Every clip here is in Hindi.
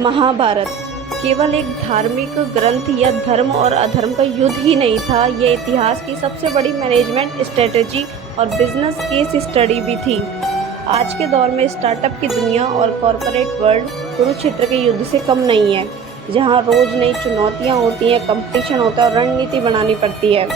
महाभारत केवल एक धार्मिक ग्रंथ या धर्म और अधर्म का युद्ध ही नहीं था, यह इतिहास की सबसे बड़ी मैनेजमेंट स्ट्रेटजी और बिजनेस केस स्टडी भी थी। आज के दौर में स्टार्टअप की दुनिया और कॉरपोरेट वर्ल्ड कुरुक्षेत्र के युद्ध से कम नहीं है, जहां रोज नई चुनौतियां होती हैं, कंपटीशन होता है और रणनीति बनानी पड़ती है।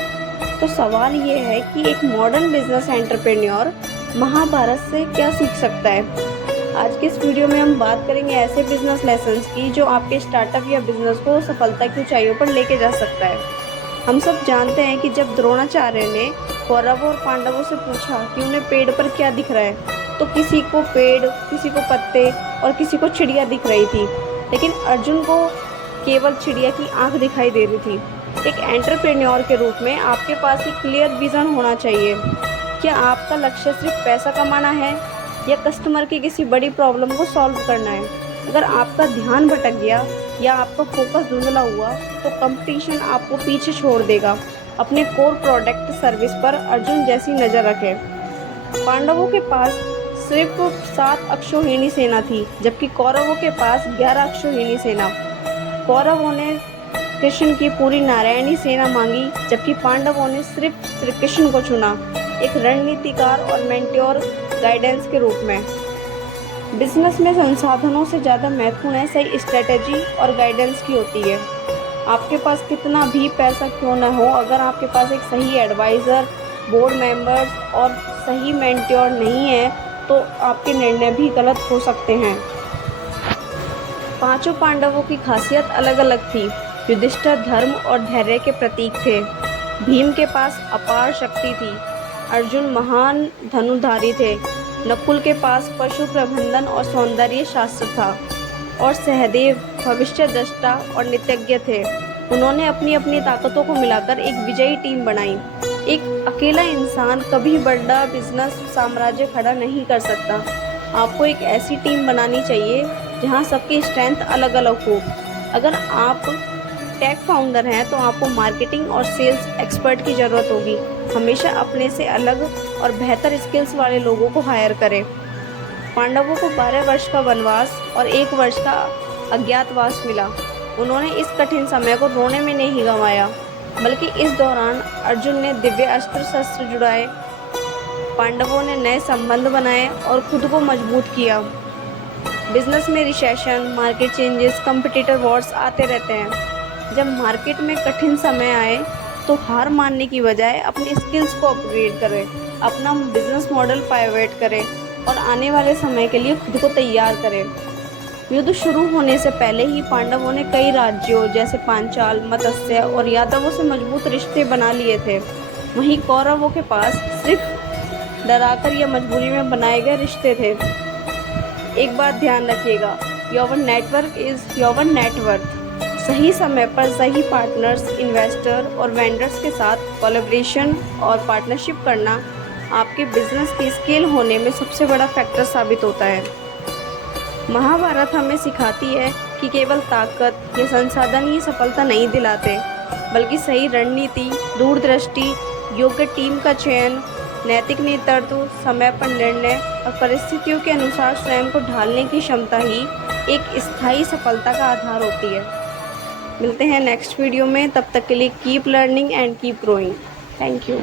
तो सवाल ये है कि एक मॉडर्न बिजनेस एंटरप्रेन्योर महाभारत से क्या सीख सकता है। आज के इस वीडियो में हम बात करेंगे ऐसे बिजनेस लेसन्स की जो आपके स्टार्टअप या बिजनेस को सफलता की ऊंचाइयों पर लेके जा सकता है। हम सब जानते हैं कि जब द्रोणाचार्य ने कौरवों और पांडवों से पूछा कि उन्हें पेड़ पर क्या दिख रहा है, तो किसी को पेड़, किसी को पत्ते और किसी को चिड़िया दिख रही थी, लेकिन अर्जुन को केवल चिड़िया की आंख दिखाई दे रही थी। एक एंटरप्रेन्योर के रूप में आपके पास एक क्लियर विजन होना चाहिए। क्या आपका लक्ष्य सिर्फ पैसा कमाना है या कस्टमर की किसी बड़ी प्रॉब्लम को सॉल्व करना है? अगर आपका ध्यान भटक गया या आपका फोकस धुंधला हुआ तो कंपटीशन आपको पीछे छोड़ देगा। अपने कोर प्रोडक्ट सर्विस पर अर्जुन जैसी नज़र रखें। पांडवों के पास सिर्फ 7 अक्षौहिणी सेना थी, जबकि कौरवों के पास 11 अक्षौहिणी सेना। कौरवों ने कृष्ण की पूरी नारायणी सेना मांगी, जबकि पांडवों ने सिर्फ श्री कृष्ण को चुना, एक रणनीतिकार और मेंटोर गाइडेंस के रूप में। बिजनेस में संसाधनों से ज़्यादा महत्वपूर्ण सही स्ट्रेटेजी और गाइडेंस की होती है। आपके पास कितना भी पैसा क्यों न हो, अगर आपके पास एक सही एडवाइज़र, बोर्ड मेंबर्स और सही मेंटोर नहीं है तो आपके निर्णय भी गलत हो सकते हैं। पांचों पांडवों की खासियत अलग अलग थी। युधिष्ठिर धर्म और धैर्य के प्रतीक थे। भीम के पास अपार शक्ति थी। अर्जुन महान धनुधारी थे। नकुल के पास पशु प्रबंधन और सौंदर्य शास्त्र था और सहदेव भविष्य दृष्टा और नीतिज्ञ थे। उन्होंने अपनी अपनी ताकतों को मिलाकर एक विजयी टीम बनाई। एक अकेला इंसान कभी बड़ा बिजनेस साम्राज्य खड़ा नहीं कर सकता। आपको एक ऐसी टीम बनानी चाहिए जहां सबकी स्ट्रेंथ अलग अलग हो। अगर आप टेक फाउंडर हैं तो आपको मार्केटिंग और सेल्स एक्सपर्ट की ज़रूरत होगी। हमेशा अपने से अलग और बेहतर स्किल्स वाले लोगों को हायर करें। पांडवों को 12 वर्ष का वनवास और 1 वर्ष का अज्ञातवास मिला। उन्होंने इस कठिन समय को रोने में नहीं गंवाया, बल्कि इस दौरान अर्जुन ने दिव्य अस्त्र शस्त्र जुड़ाए, पांडवों ने नए संबंध बनाए और खुद को मजबूत किया। बिजनेस में recession, market changes, competitor Wars आते रहते हैं। जब मार्केट में कठिन समय आए तो हार मानने की बजाय अपने स्किल्स को अपग्रेड करें, अपना बिजनेस मॉडल पाइवट करें और आने वाले समय के लिए खुद को तैयार करें। युद्ध शुरू होने से पहले ही पांडवों ने कई राज्यों जैसे पांचाल, मत्स्य और यादवों से मजबूत रिश्ते बना लिए थे। वहीं कौरवों के पास सिर्फ डराकर या मजबूरी में बनाए गए रिश्ते थे। एक बात ध्यान रखिएगा, your network is your net worth. सही समय पर सही पार्टनर्स, इन्वेस्टर और वेंडर्स के साथ कोलैबोरेशन और पार्टनरशिप करना आपके बिजनेस की स्केल होने में सबसे बड़ा फैक्टर साबित होता है। महाभारत हमें सिखाती है कि केवल ताकत या संसाधन ही सफलता नहीं दिलाते, बल्कि सही रणनीति, दूरदृष्टि, योग्य टीम का चयन, नैतिक नेतृत्व, समय पर निर्णय और परिस्थितियों के अनुसार स्वयं को ढालने की क्षमता ही एक स्थायी सफलता का आधार होती है। मिलते हैं नेक्स्ट वीडियो में, तब तक के लिए keep learning and keep growing. Thank you.